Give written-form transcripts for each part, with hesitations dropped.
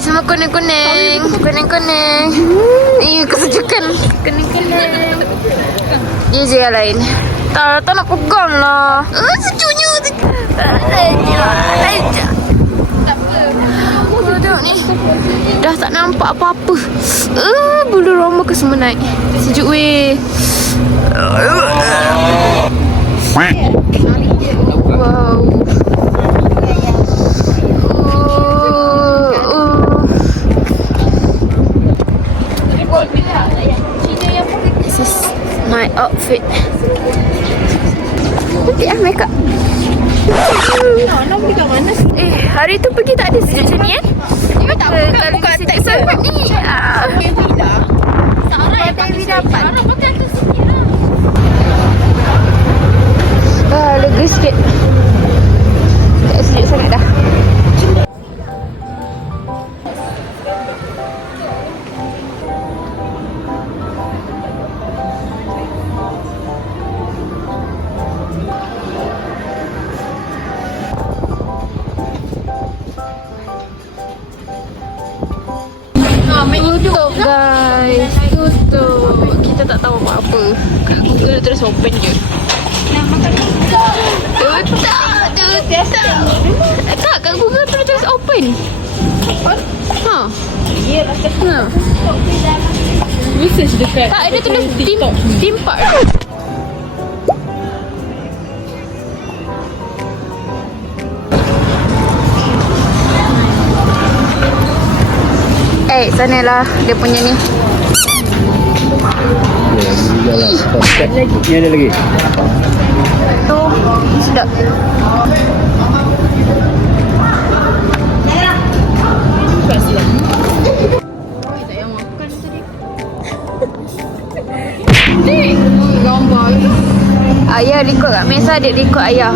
Semua kuning-kuning. Kuning-kuning. Kesejukan. Kuning-kuning. Dia je yang lain. Tak nak pegang lah. Sejuknya. Tak apa. Tengok ni. Dah tak nampak apa-apa. Bulu roma ke semua naik. Sejuk weh. Wow. This is my outfit. Cantik lah makeup. Nak pergi kat mana? Hari tu pergi tak ada sejuk macam ni Ya tak buka tak sebab ni. Dewi dah. Sarah yang Dewi dapat. Sarah pakai atas sikit lah. Lega sikit. Tak sejuk sangat dah. Tutup guys. Tutup. Kita tak tahu apa-apa. Kat Google terus open je. Tutup. Tak, kat Google terus open. Ha. Ha. Research dekat. Tak, dia tulis theme park. Sana lah dia punya ni. Ni ada lagi. Tu sedap. Gambar. Ayah record kat Mesa, adik record ayah.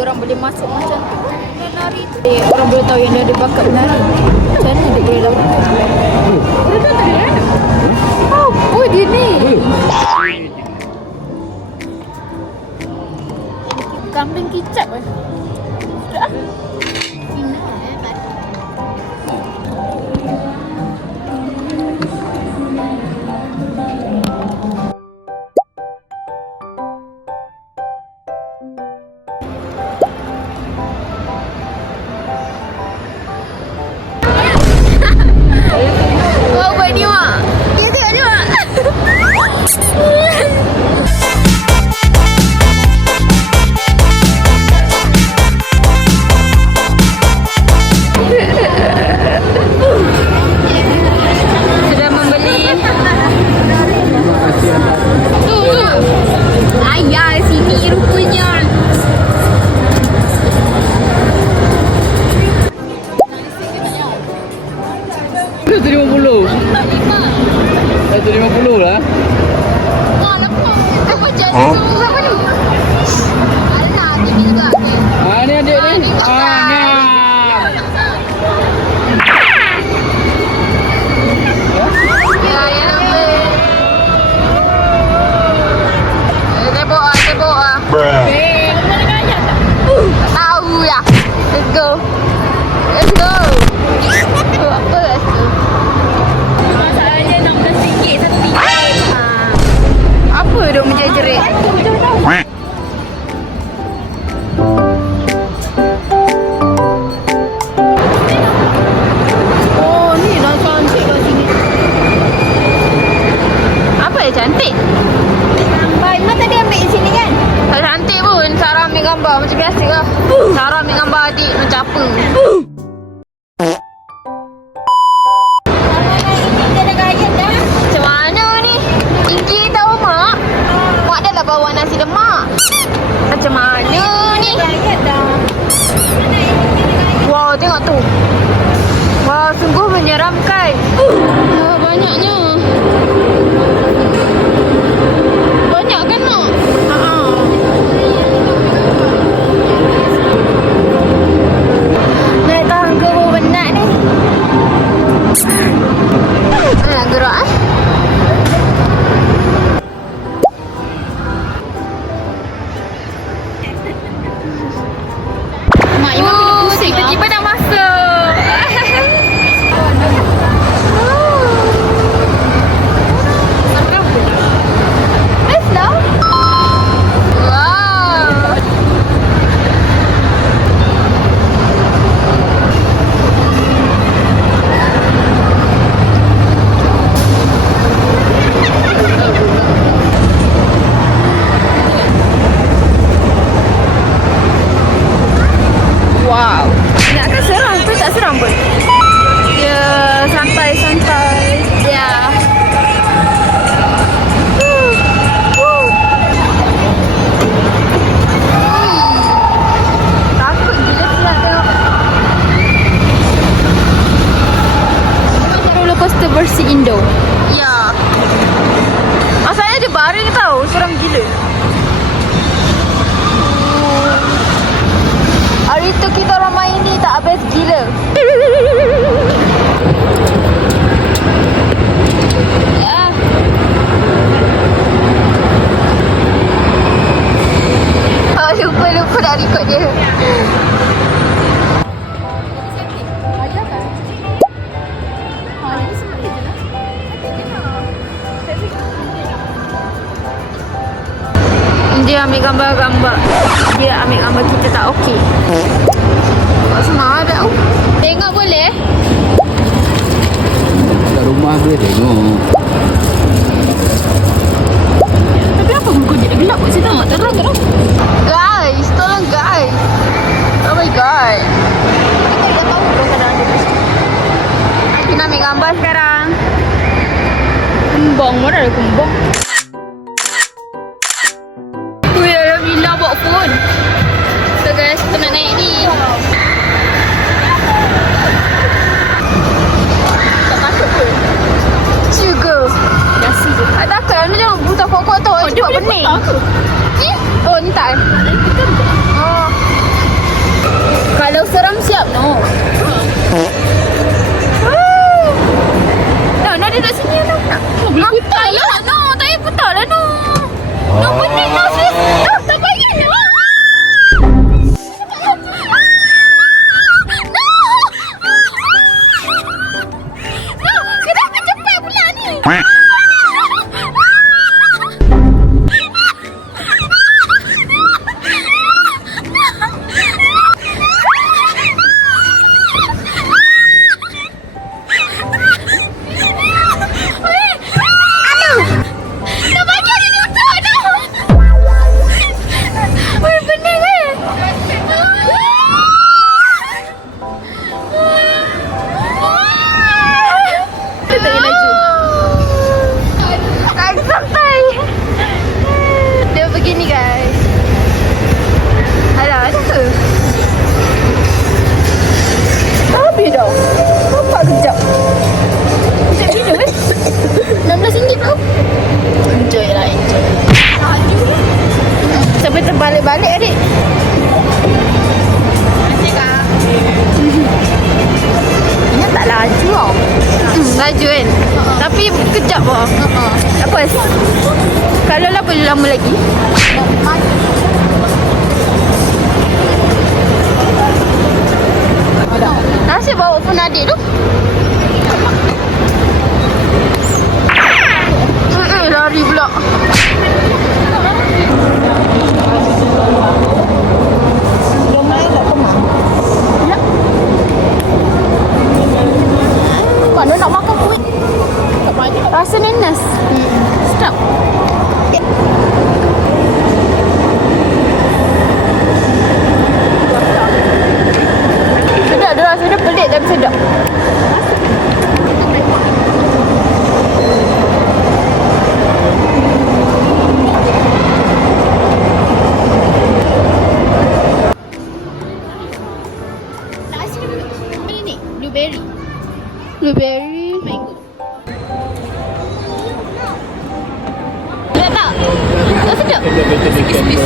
Orang boleh masuk macam tu menari tu. Orang boleh tahu yang dia ada bakat menari. Macam mana dia boleh dapat? Oh dia ni. Kambing kicap kan? Kau buat ni mak. Dia tengok ni mak. Sudah membeli. Tu. Ayah sini rupanya. $150 lah. Wah, lepas. Apa jadi tu? Siapa ni? Alah, tinggi juga. Ni adik ni. Ngam. Ya, ya nombor. Tebok ah, tebok ah. Tahu ya. Let's go. Let's go. Apa rasa? Masalahnya RM16 setiap. Apa dia menjerit-jerit? Oh ni dah cantik kat sini. Apa yang cantik? Mak tadi ambil sini kan? Tak cantik pun. Sarah ambil gambar macam biasa lah. Sarah ambil gambar adik macam apa. Macam mana ni? Tinggi tau mak. Mak dah lah bawa nasi lemak. Macam mana ni? Wow, tengok tu. Wah, sungguh menyeramkan. Banyaknya. Banyak kan mak? Nak Dia ambil gambar-gambar. Dia ambil gambar kita tak okey. Semua ada. Tengok boleh? Kat rumah dia tengok. Tapi apa muka dia gelap kat situ? Tak terang. Guys, tolong guys. Oh my god. Kita dah tahu kadang-kadang dia kat situ. Kita ambil gambar sekarang. Kembang, mana ada kembang? Wih, ada Mila bawa phone. So guys, kita nak naik ni. Tak patut pun. Juga. Biasa je. Tak takut, ni jangan buta pokok tu. Oh, dia boleh pening. potong ke? Eh? Oh, ni tak. Oh. Kalau seram siap no. No, dia nak sini no. Boleh putar lah. No, tak payah putar lah no. No, pening no sis. No, tak payah no. Kenapa cepat pula ni? Dia begini guys. Alah, ada ke? Habis dah. Nampak kejap. Kejap gila RM16 tau. Enjoy lah, enjoy. Sampai terbalik-balik adik. Nanti kak. Ini tak laju tau. Laju kan? Tapi kejap lah. Apa? Kalau lah boleh lama lagi. Nasib bawa phone adik tu. Lari pula. Mana nak makan kuih? Tak banyak. Rasa nenas. Sedap. Sedap dia rasa dia pelik tapi sedap. Mana ni? Blueberry. Blueberry. Mango. Sedap tak? Tak sedap? Kismis.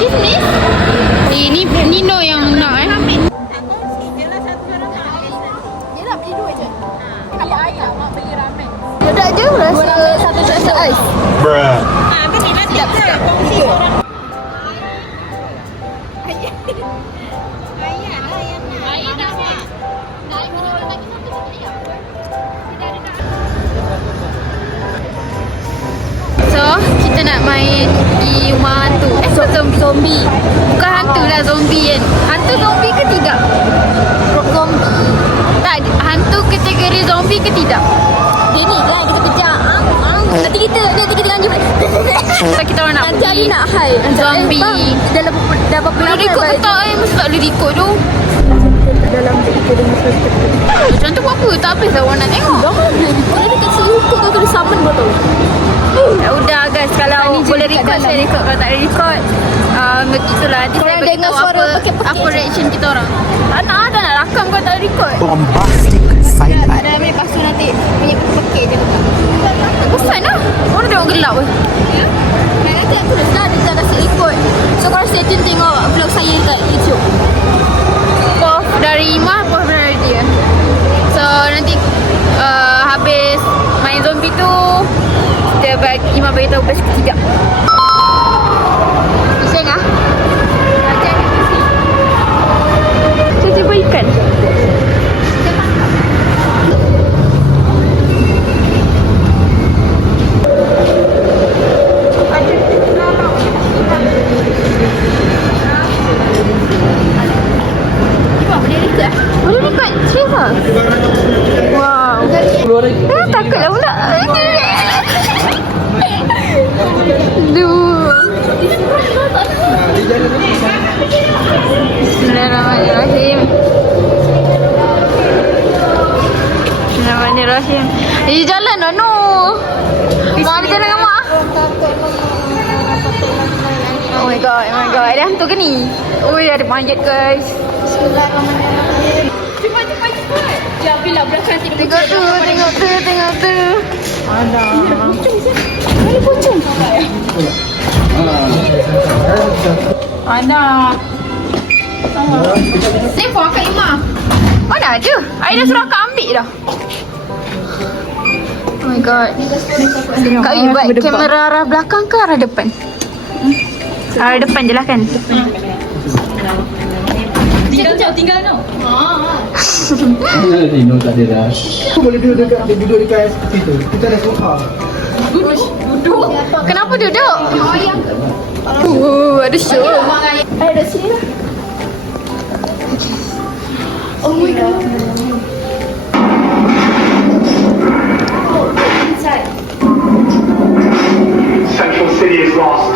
Kismis? Ni Nino yang nak Dia nak beli dua je. Beli air mak beli ramen. Sedap je rasa. Satu ais. Bruh. Sedap. Kongsi orang. So, kita nak main di rumah hantu. Zombie. Bukan hantu lah, zombie kan. Hantu zombie ke tidak? Zombie. Tak, hantu kategori zombie ke tidak? Dia ni kan kita kejar. Nanti kita ganti. So, kita orang nak Nanti pergi Ali nak high. zombie. Dah berapa Boleh lama record ke tak eh? Mesti tak boleh record tu. dalam kita dengan Macam tu buat apa? Tak habis lah orang nak tengok. Boleh dekat si YouTube kau tulis summon botol. Ya udah guys, kalau boleh record saya record, kalau tak boleh record begitulah. Nanti saya Korang bagi dengar tahu suara apa pekik-pekik apa je. reaction kita orang. Tak nak rakam kalau tak boleh record. Bombastic side eye. Ada ambil lepas tu nanti punya pekik je letak. Bosan lah. Orang tengok gelap ke? Ya. Nanti aku dah dia kasi ikut. So korang stay tune tengok vlog saya dekat YouTube. Post dari Imah, post dari dia. So nanti habis main zombie tu Imah bagi tahu best ke tidak. Bising ah? Saya cuba ikan. Mak ada jalan dengan mak. Oh my god, oh my god. Ada hantu ke ni? Ui, ada panjat guys. Bismillahirrahmanirrahim. Cepat. Ya, bila belakang tengok tu. Ada. Ini pocong. Ada. Telefon Kak Ima. Mana ada? I dah suruh Kak ambil dah. Oh my god. Kak Ima buat kamera arah belakang ke arah depan? Arah depan je lah kan? Tinggal no. Dino tak ada dah. Boleh duduk dekat situ. Kita ada sofa. Duduk. Kenapa duduk? Ada show. Ada sini lah. Oh my god. Inside. Central City is lost.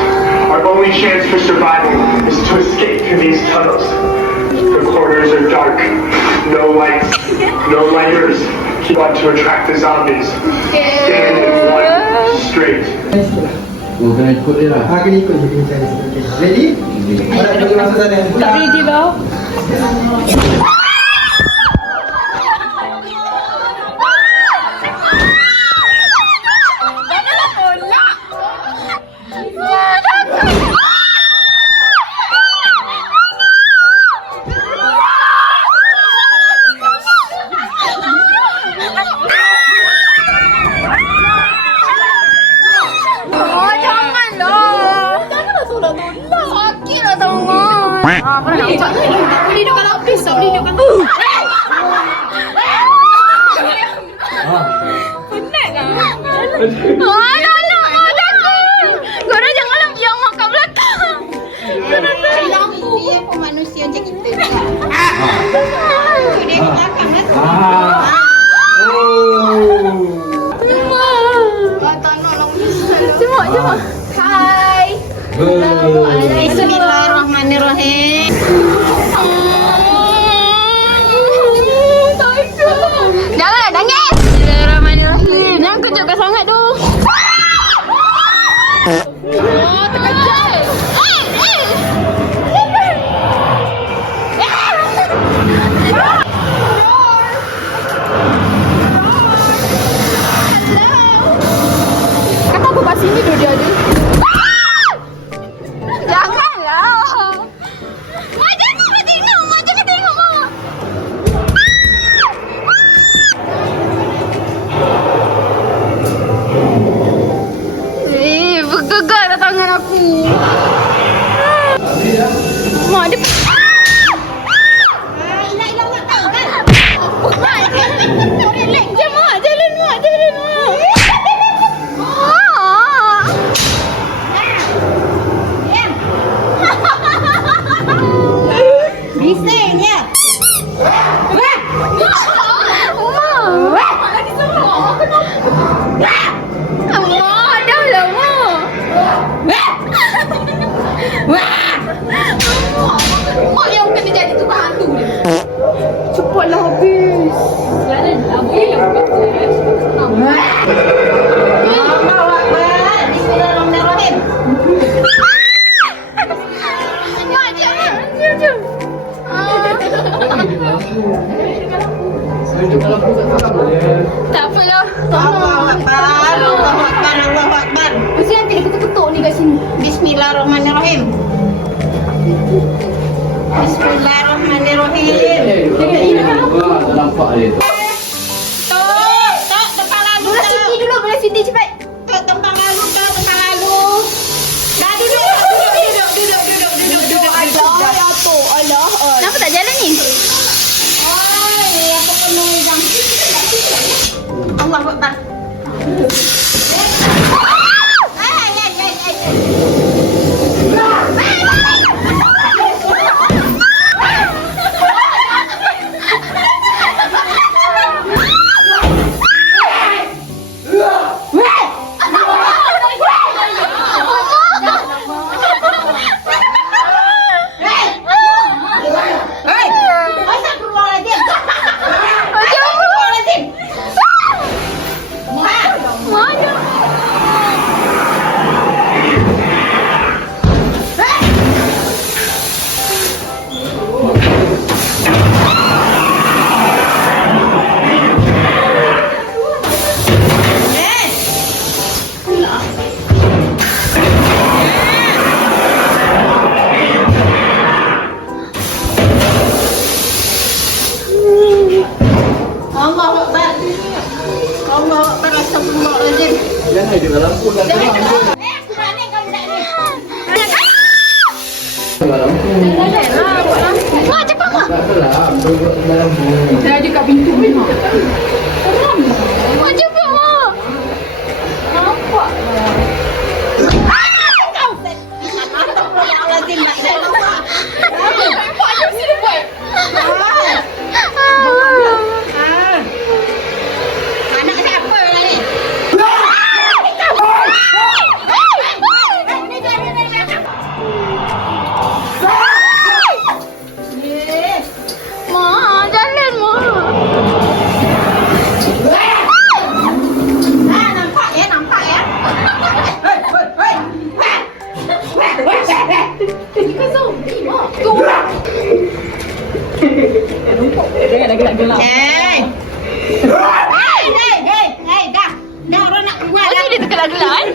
Our only chance for survival is to escape through these tunnels. The corners are dark. No lights, no lighters. You want to attract the zombies. Stand in one straight. Oh, kena ikut dia lah. Kena ikut je, kena cari. Okay. Ready? Alright, bagi masuk sana. Tak ready lah. Boleh duduk kat lapis tak? Boleh duduk kat lapis. Penat lah. Korang janganlah biar mak kat belakang. Lampu pun manusia macam kita juga. Dia kat belakang lah. Tak nak lampu. Cuma. Hai. Bismillahirrahmanirrahim. Janganlah nangis. Bismillahirrahmanirrahim. Jangan kejutkan sangat tu. Oh, terkejut. Kenapa aku kat sini tu dia ada? Janganlah. Mak jangan tengok. Mak jangan tengok mak. Bergegar dah tangan aku. Mak dia. Hilang mak tahu kan? Relax je mak. Jalan mak. Bisingnya. Mak yang kena jadi tukang hantu dia. Cepatlah habis. Allahu Akbar. Bismillahirrahmanirrahim. Mak jom. Tak apalah. Allahu Akbar. Allahu Akbar. Allahu Akbar. Mesti nanti dia ketuk-ketuk ni kat sini. Bismillahirrahmanirrahim. Bismillahirrahmanirrahim. Tak nampak dia. Tak, tempat lalu. Belah Siti cepat. Tak, tempat lalu. Dah duduk. Allah. Kenapa tak jalan ni? Apa penuh yang Allah Akbar. Dah lampu dah terang. Dah lampu. Mak cepat mak. Tak gelap. Dah lampu. Saya ada kat pintu ni, Mak. Mak cepat mak. Nampak. Mak, jalan mak. Jangan nak gelap-gelap. Macam dia tergelak-gelak kan?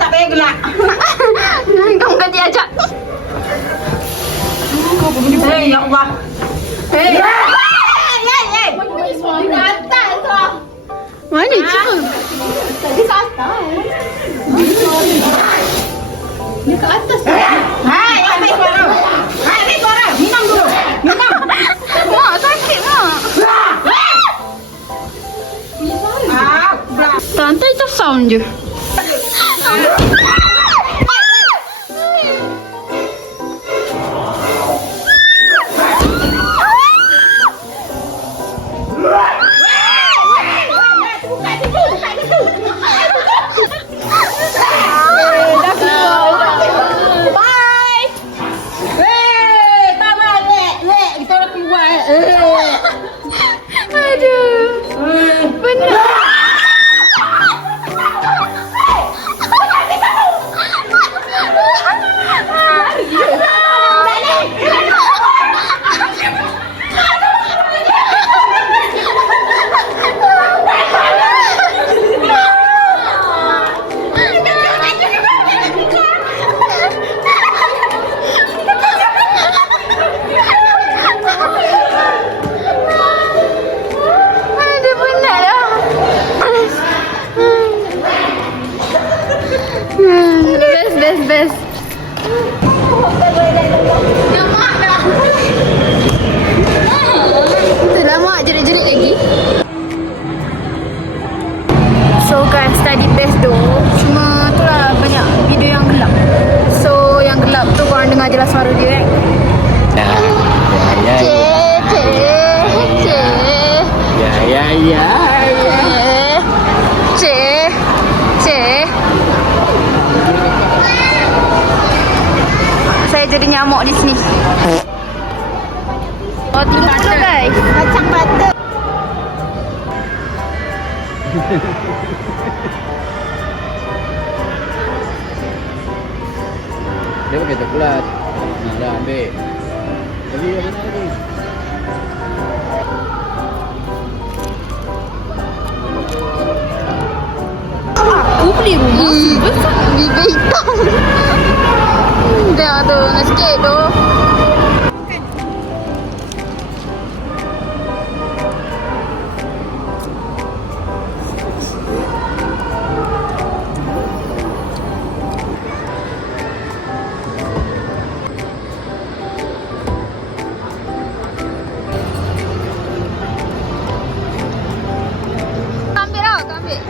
tak payah gelak. Kamu ganti ajak. Ya Allah. Mana cuma? Hai, ambil suara. Hai, ambil suara. Minum dulu. Minum. Mak, sakit mak. Rantai tu sound je. Aduh. Benar. Aduh, benar lah. Best. Itulah mak, jerit-jerit lagi. So guys, tadi best tu. Cuma tu lah banyak video yang gelap. So yang gelap tu korang dengar je lah suara dia kan. Cik. Saya jadi nyamuk di sini. Oh, 30 guys. Kacang butter. Dia pakai coklat. Dah ambil. Lagi yang mana lagi? Aku beli rumah besar. Bibir hitam. Dah tu, nak sikit tu. Ambil lah, kau ambil.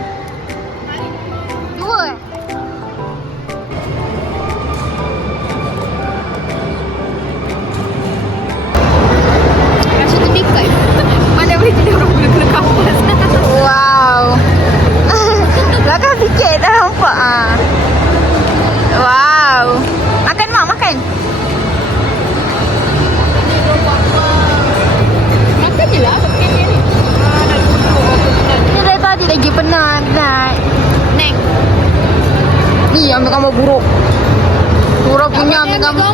Dua eh? Rasa tu dekat. Mana boleh jadi orang kena kapas. Wow. Belakang sikit dah nampak ah. Wow. Makan mak, makan. Makan je lah. Ni dari tadi lagi penat. Neng. Ni ambil gambar buruk. Buruk punya ambil gambar.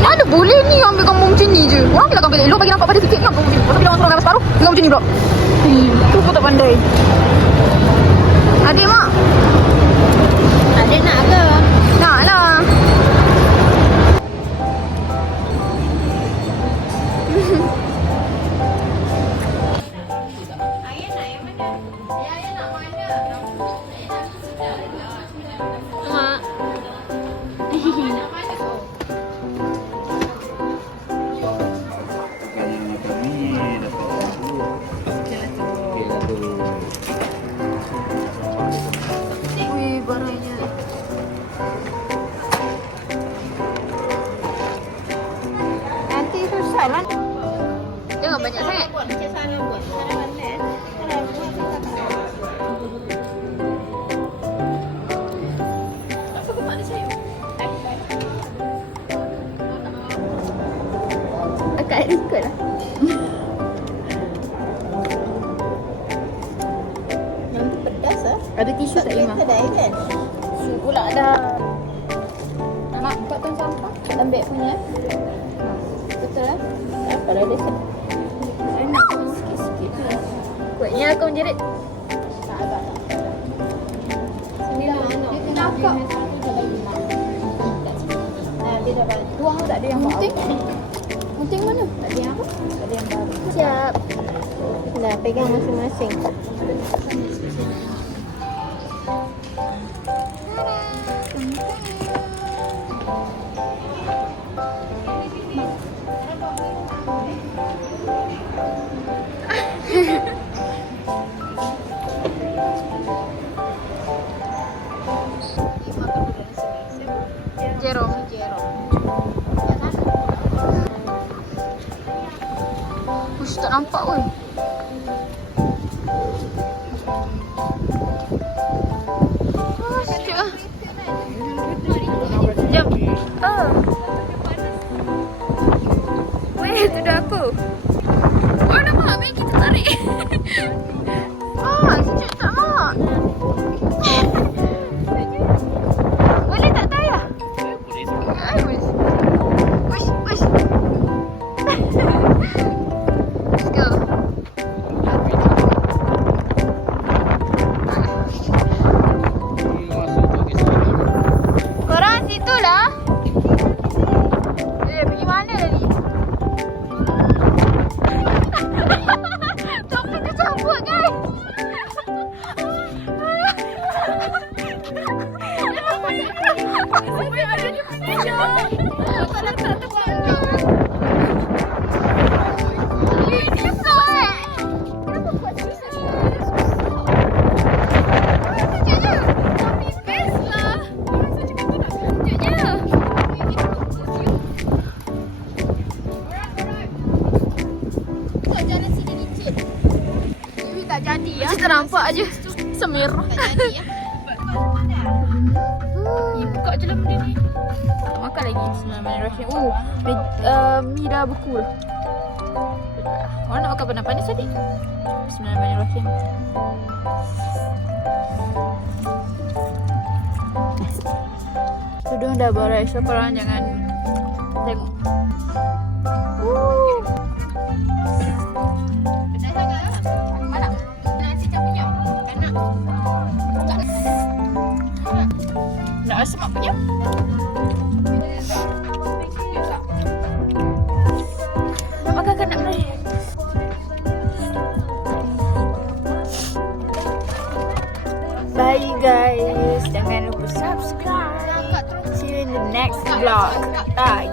Mana boleh ni ambil gambar macam ni je. Orang bila gambar elok bagi nampak pada sikit ni ambil macam ni. Lepas tu bila orang suruh gambar separuh, tengok macam ni pula. Tu pun tak pandai. Adik mak. Adik nak ke? Nak lah. Ayah nak yang mana? Ya. Mak. Kali yang makan ni dapat satu. Okey lah tu. Wih, barangnya. Nanti susah lah. Jangan banyak sangat. Akak ada ikut lah. Nanti pedas lah. Ada tisu tak Ima? Kedai kan? Tisu pula dah. Mak, buat tong sampah. Lembek punya. Betul lah. Apa dah ada set? Enak pun sikit-sikit lah. Kuatnya aku menjerit. Tak agak tak. Sini lah. Dia kenapa? Nah, dia dah balik. Tuang tak ada yang bawa. Gunting mana? Tak ada yang apa? Tak ada yang baru. Siap. Dah pegang masing-masing. Jerome. Ush, tak nampak pun. Oh, sekejap lah. Sekejap. Oh. Weh, tu dah aku. Oh, nampak. Mari kita tarik. Ah, sekejap tak, Mak. Boleh tak tayar? Ay, boleh. Push, push. Let's go. Korang situ lah. Pergi mana tadi? Topi tu cabut, guys. Macam ternampak aje. Semerah. Tak jadi ya. Buka je lah benda ni. Tak makan lagi. Bismillahirrahmanirrahim. Mi dah beku dah. Orang nak makan panas-panas tadi. Bismillahirrahmanirrahim. Tudung dah beres. So korang jangan tengok. Nak rasa mak punya? Nak makan kan nak meraih? Bye guys. Jangan lupa subscribe. See you in the next vlog. Bye.